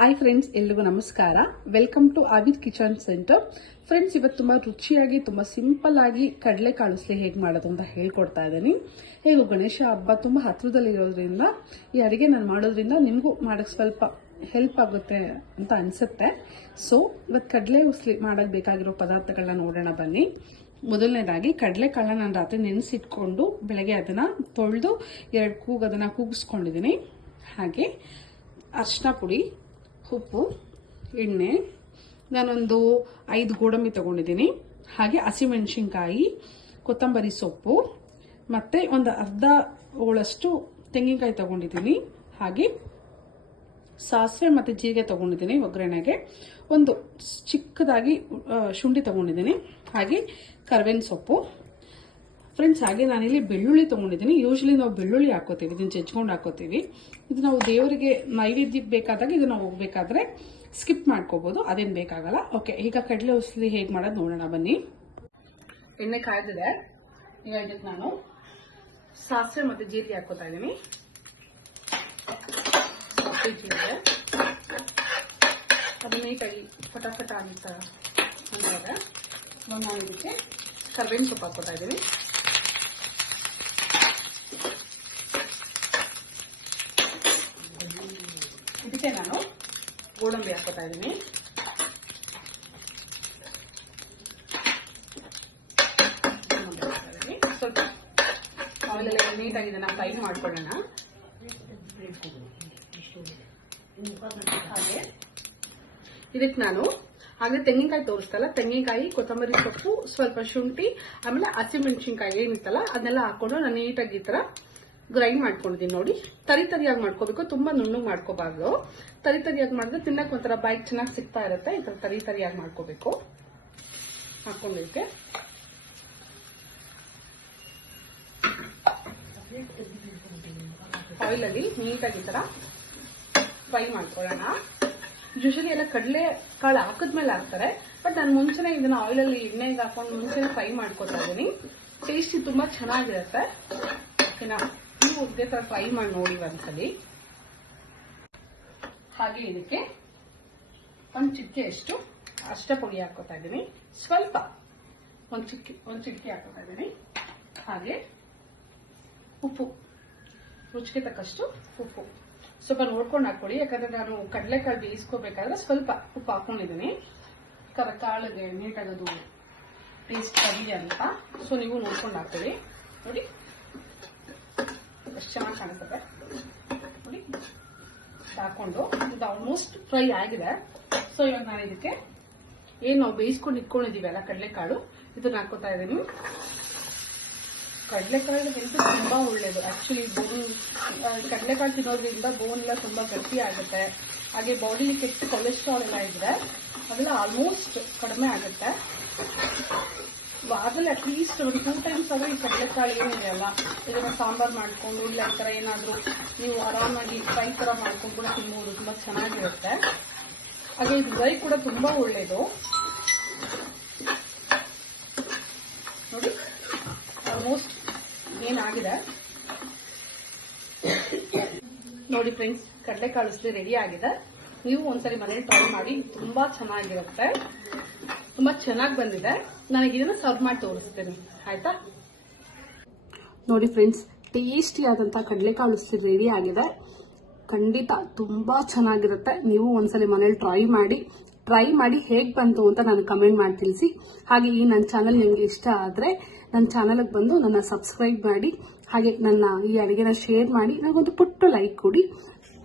Hi friends, ಎಲ್ರಿಗೂ ನಮಸ್ಕಾರ. Welcome to Avid kitchen centre. Friends, ಇವತ್ತು ತುಂಬ ರುಚಿಯಾಗಿ ತುಂಬ ಸಿಂಪಲ್ ಆಗಿ ಕಡಲೆಕಾಳು ಉಸ್ಲಿ ಹೇಗೆ ಮಾಡೋದು ಅಂತ ಹೇಳ್ಕೊಡ್ತಾ ಇದ್ದೀನಿ. ಹೇಗೂ ಗಣೇಶ ಹಬ್ಬ ತುಂಬ ಹತ್ರದಲ್ಲಿ ಇರೋದ್ರಿಂದ ಈ ಅಡುಗೆ ನಾನು ಮಾಡೋದ್ರಿಂದ ನಿಮಗೂ ಮಾಡೋಕ್ಕೆ ಸ್ವಲ್ಪ ಹೆಲ್ಪ್ ಆಗುತ್ತೆ ಅಂತ ಅನಿಸುತ್ತೆ. ಸೊ ಇವತ್ತು ಕಡಲೆ ಉಸ್ಲಿ ಮಾಡೋಕ್ಕೆ ಬೇಕಾಗಿರೋ ಪದಾರ್ಥಗಳನ್ನ ನೋಡೋಣ ಬನ್ನಿ. ಮೊದಲನೇದಾಗಿ ಕಡಲೆಕಾಳನ್ನ ನಾನು ರಾತ್ರಿ ನೆನೆಸಿಟ್ಕೊಂಡು ಬೆಳಗ್ಗೆ ಅದನ್ನು ತೊಳೆದು 2 ಕೂಗು ಅದನ್ನು ಕೂಗಿಸ್ಕೊಂಡಿದ್ದೀನಿ. ಹಾಗೆ ಅರಿಶಿನ ಪುಡಿ, ಉಪ್ಪು, ಎಣ್ಣೆ, ನಾನೊಂದು 5 ಗೋಡಂಬಿ ತಗೊಂಡಿದ್ದೀನಿ. ಹಾಗೆ ಹಸಿಮೆಣಸಿನ್ಕಾಯಿ, ಕೊತ್ತಂಬರಿ ಸೊಪ್ಪು, ಮತ್ತು ಒಂದು ಅರ್ಧ ಹೋಳಷ್ಟು ತೆಂಗಿನಕಾಯಿ ತಗೊಂಡಿದ್ದೀನಿ. ಹಾಗೆ ಸಾಸಿವೆ ಮತ್ತು ಜೀರಿಗೆ ತಗೊಂಡಿದ್ದೀನಿ ಒಗ್ಗರಣೆಗೆ. ಒಂದು ಚಿಕ್ಕದಾಗಿ ಶುಂಠಿ ತಗೊಂಡಿದ್ದೀನಿ. ಹಾಗೆ ಕರಿಬೇವಿನ ಸೊಪ್ಪು. ಫ್ರೆಂಡ್ಸ್, ಹಾಗೆ ನಾನಿಲ್ಲಿ ಬೆಳ್ಳುಳ್ಳಿ ತೊಗೊಂಡಿದ್ದೀನಿ. ಯೂಶ್ವಲಿ ನಾವು ಬೆಳ್ಳುಳ್ಳಿ ಹಾಕೋತೀವಿ, ಇದನ್ನು ಜಜ್ಕೊಂಡು ಹಾಕೋತೀವಿ. ಇದು ನಾವು ದೇವರಿಗೆ ನೈವೇದ್ಯಕ್ಕೆ ಬೇಕಾದಾಗ ಇದನ್ನು ಹೋಗ್ಬೇಕಾದ್ರೆ ಸ್ಕಿಪ್ ಮಾಡ್ಕೋಬಹುದು, ಅದೇನು ಬೇಕಾಗಲ್ಲ. ಓಕೆ, ಈಗ ಕಡಲೆ ಉಸ್ಲಿ ಹೇಗೆ ಮಾಡೋದು ನೋಡೋಣ ಬನ್ನಿ. ಎಣ್ಣೆ ಕಾಯ್ದಿದೆ. ಈಗ ಇದಕ್ಕೆ ನಾನು ಸಾಸಿವೆ ಮತ್ತು ಜೀರಿಗೆ ಹಾಕೋತಾ ಇದ್ದೀನಿ. ಜೀರಿಗೆ ಅದು ನೀಟಾಗಿ ಫಟಾಫಟ ಅಂತ ಅಂದಾಗ ನಾನು ಇದಕ್ಕೆ ಕರಿಬೇವಿನ ಸೊಪ್ಪು ಹಾಕೋತಾ ಇದ್ದೀನಿ. ಇದಕ್ಕೆ ನಾನು ಗೋಡಂಬಿ ಹಾಕೋತಾ ಇದ್ದೀನಿ. ಸ್ವಲ್ಪ ಆಯಿಲ್ ನೀಟಾಗಿ ಇದನ್ನ ಫ್ರೈ ಮಾಡ್ಕೊಳ್ಳೋಣ. ಹಾಗೆ ಇದಕ್ಕೆ ನಾನು ಹಾಗೆ ತೆಂಗಿನಕಾಯಿ ತೋರಿಸ್ತಲ್ಲ, ತೆಂಗಿನಕಾಯಿ, ಕೊತ್ತಂಬರಿ ಸೊಪ್ಪು, ಸ್ವಲ್ಪ ಶುಂಠಿ, ಆಮೇಲೆ ಹಸಿಮೆಣಸಿನ್ಕಾಯಿ ಏನಿತ್ತಲ್ಲ ಅದನ್ನೆಲ್ಲ ಹಾಕೊಂಡು ನಾನು ನೀಟಾಗಿ ಈ ತರ ಗ್ರೈಂಡ್ ಮಾಡ್ಕೊಂಡಿದ್ದೀನಿ. ನೋಡಿ, ತರಿಯಾಗಿ ಮಾಡ್ಕೋಬೇಕು, ತುಂಬಾ ನುಣ್ಣಗೆ ಮಾಡ್ಕೋಬಾರ್ದು. ತರಿಯಾಗಿ ಮಾಡಿದ್ರೆ ತಿನ್ನಕ್ಕೆ ಒಂಥರ ಬಾಯಿಗೆ ಚೆನ್ನಾಗಿ ಸಿಗ್ತಾ ಇರುತ್ತೆ. ಈ ತರ ತರಿಯಾಗಿ ಮಾಡ್ಕೋಬೇಕು. ಹಾಕೊಂಡಿದ್ದಕ್ಕೆ ಆಯಿಲಲ್ಲಿ ನೀಟಾಗಿ ಈ ತರ ಫ್ರೈ ಮಾಡ್ಕೊಳ್ಳೋಣ. ಯೂಶಲಿ ಎಲ್ಲ ಕಡಲೆ ಕಾಳು ಹಾಕಿದ್ಮೇಲೆ ಹಾಕ್ತಾರೆ, ಬಟ್ ನಾನು ಮುಂಚೆನೆ ಇದನ್ನ ಆಯಿಲಲ್ಲಿ ಎಣ್ಣೆಗೆ ಹಾಕೊಂಡು ಮುಂಚೆನೆ ಫ್ರೈ ಮಾಡ್ಕೊತಾ ಇದ್ದೀನಿ. ಟೇಸ್ಟಿ ತುಂಬಾ ಚೆನ್ನಾಗಿರುತ್ತೆ. ಓಕೆನಾ, ನೀವು ಇದೇ ತರ ಫ್ರೈ ಮಾಡಿ ನೋಡಿ ಒಂದ್ಸಲಿ. ಹಾಗೆ ಇದಕ್ಕೆ ಒಂದು ಚಿಟಿಕೆಯಷ್ಟು ಅರಿಶಿನ ಪುಡಿ ಹಾಕೋತಾ ಇದ್ದೀನಿ. ಸ್ವಲ್ಪ ಒಂದು ಚಿಟಿಕೆ ಹಾಕೋತಾ ಇದ್ದೀನಿ. ಹಾಗೆ ಉಪ್ಪು, ರುಚಿಗೆ ತಕ್ಕಷ್ಟು ಉಪ್ಪು ಸ್ವಲ್ಪ ನೋಡ್ಕೊಂಡು ಹಾಕೊಳ್ಳಿ. ಯಾಕಂದ್ರೆ ನಾನು ಕಡಲೆಕಾಳು ಬೇಯಿಸ್ಕೋಬೇಕಾದ್ರೆ ಸ್ವಲ್ಪ ಉಪ್ಪು ಹಾಕೊಂಡಿದ್ದೀನಿ, ಕಾಳಿಗೆ ನೀಟಾಗದು ಟೇಸ್ಟ್ ಬರಲಿ ಅಂತ. ಸೊ ನೀವು ನೋಡ್ಕೊಂಡು ಹಾಕೊಳ್ಳಿ. ನೋಡಿ ಎಷ್ಟು ಚೆನ್ನಾಗಿ ಕಾಣಿಸುತ್ತೆ. ನೋಡಿ, ಹಾಕೊಂಡು ಇದು ಆಲ್ಮೋಸ್ಟ್ ಫ್ರೈ ಆಗಿದೆ. ಸೊ ಇವಾಗ ನಾನು ಇದಕ್ಕೆ ಏನು ನಾವು ಬೇಯಿಸ್ಕೊಂಡು ಇಟ್ಕೊಂಡಿದೀವಲ್ಲ ಕಡಲೆಕಾಳು, ಇದನ್ನ ಹಾಕೋತಾ ಇದ್ದೀನಿ. ಕಡಲೆಕಾಳು ಹೆಲ್ತ್ ತುಂಬಾ ಒಳ್ಳೇದು. ಆಕ್ಚುಲಿ ಕಡಲೆಕಾಳು ತಿನ್ನೋದ್ರಿಂದ ಬೋನ್ ಎಲ್ಲ ತುಂಬಾ ಗಟ್ಟಿ ಆಗುತ್ತೆ. ಹಾಗೆ ಬಾಡಿಲಿ ಕೆಟ್ಟ ಕೊಲೆಸ್ಟ್ರಾಲ್ ಎಲ್ಲ ಇದ್ರೆ ಅದೆಲ್ಲ ಆಲ್ಮೋಸ್ಟ್ ಕಡಿಮೆ ಆಗುತ್ತೆ. ವಾರದಲ್ಲಿ ಅಟ್ಲೀಸ್ಟ್ ಒಂದು 2 ಟೈಮ್ಸ್ ಆದ್ರೆ ಈ ಕಡಲೆಕಾಳು ಏನಿದೆ ಅಲ್ಲ, ಇದನ್ನ ಸಾಂಬಾರ್ ಮಾಡ್ಕೊಂಡು ಇಲ್ಲ ಈ ತರ ಏನಾದ್ರು ನೀವು ಆರಾಮಾಗಿ ಫ್ರೈ ತರ ಮಾಡ್ಕೊಂಡು ಕೂಡ ತಿನ್ಬೋದು. ತುಂಬಾ ಚೆನ್ನಾಗಿರುತ್ತೆ. ಹಾಗೆ ಇದು ಡ್ರೈ ಕೂಡ ತುಂಬಾ ಒಳ್ಳೇದು. ನೋಡಿ, ಆಲ್ಮೋಸ್ಟ್ ಏನಾಗಿದೆ ನೋಡಿ ಫ್ರೆಂಡ್ಸ್, ಕಡಲೆಕಾಳು ಉಸ್ಲಿ ರೆಡಿ ಆಗಿದೆ. ನೀವು ಒಂದ್ಸರಿ ಮನೇಲಿ ಟ್ರೈ ಮಾಡಿ, ತುಂಬಾ ಚೆನ್ನಾಗಿರುತ್ತೆ. ತುಂಬಾ ಚೆನ್ನಾಗಿ ಬಂದಿದೆ. ನನಗೆ ಇದನ್ನ ಸರ್ವ್ ಮಾಡಿ ತೋರಿಸ್ತೇನೆ, ಆಯ್ತಾ? ನೋಡಿ ಫ್ರೆಂಡ್ಸ್, ಟೇಸ್ಟಿ ಆದಂತಹ ಕಡಲೆಕಾಳು ಉಸ್ಲಿ ರೆಡಿ ಆಗಿದೆ. ಖಂಡಿತ ತುಂಬಾ ಚೆನ್ನಾಗಿರುತ್ತೆ. ನೀವು ಒಂದ್ಸಲಿ ಮನೇಲಿ ಟ್ರೈ ಮಾಡಿ ಹೇಗೆ ಬಂತು ಅಂತ ನಾನು ಕಮೆಂಟ್ ಮಾಡಿ ತಿಳಿಸಿ. ಹಾಗೆ ಈ ನನ್ನ ಚಾನಲ್ ನಿಮಗೆ ಇಷ್ಟ ಆದರೆ ನನ್ನ ಚಾನಲ್ಗೆ ಬಂದು ನನ್ನ ಸಬ್ಸ್ಕ್ರೈಬ್ ಮಾಡಿ, ಹಾಗೆ ನನ್ನ ಈ ಅಡುಗೆನ ಶೇರ್ ಮಾಡಿ, ನನಗೊಂದು ಪುಟ್ಟ ಲೈಕ್ ಕೊಡಿ.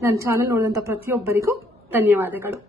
ನನ್ನ ಚಾನಲ್ ನೋಡಿದಂಥ ಪ್ರತಿಯೊಬ್ಬರಿಗೂ ಧನ್ಯವಾದಗಳು.